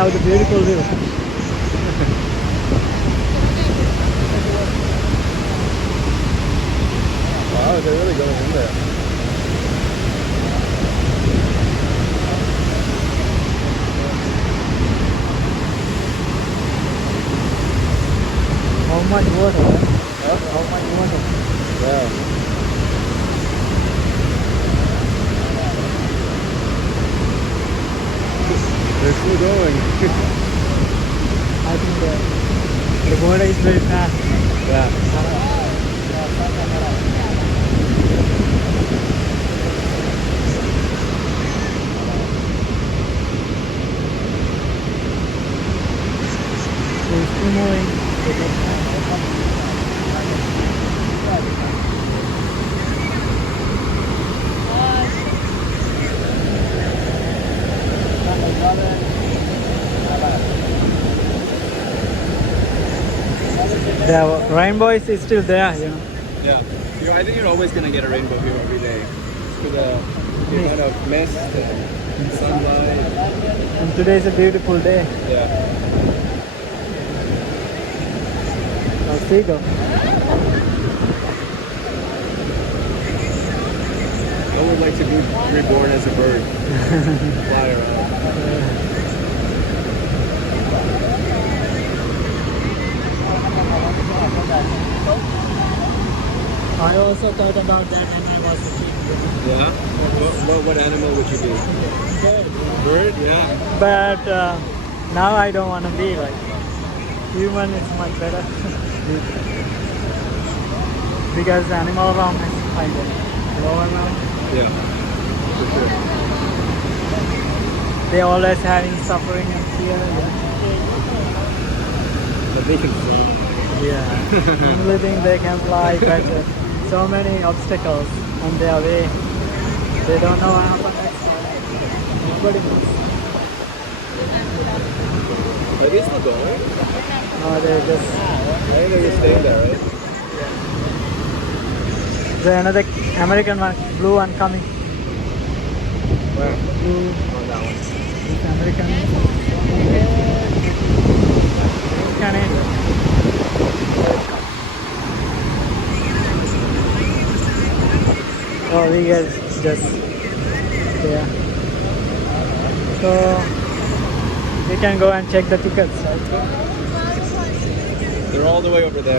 have the beautiful view. Wow, they're really going in there. How much water? Huh? How much water? Yeah. They're still going. I think the water is very fast. Yeah. So it's still moving. The rainbow is still there, you know. Yeah. I think you're always gonna get a rainbow here every day. For the amount of mist and sunlight. And today is a beautiful day. Yeah. Oh, seagull. I would like to be reborn as a bird. Fly around. I also thought about that when I was a kid. Yeah? What animal would you be? Bird? Yeah. But now I don't want to be like human. Is much better because the animal around is kind of lower now. Yeah. For sure. They always having suffering and fear. But they can fly. Yeah. Only thing they can fly, but so many obstacles on their way. They don't know what happens next time. Nobody knows. Are they still going? No, they're just. I think they're just staying there, right? There's another American one, blue one coming. Where? Blue. On that one. This American. Canadian. Oh, we guys just yeah. So we can go and check the tickets. Right? They're all the way over there.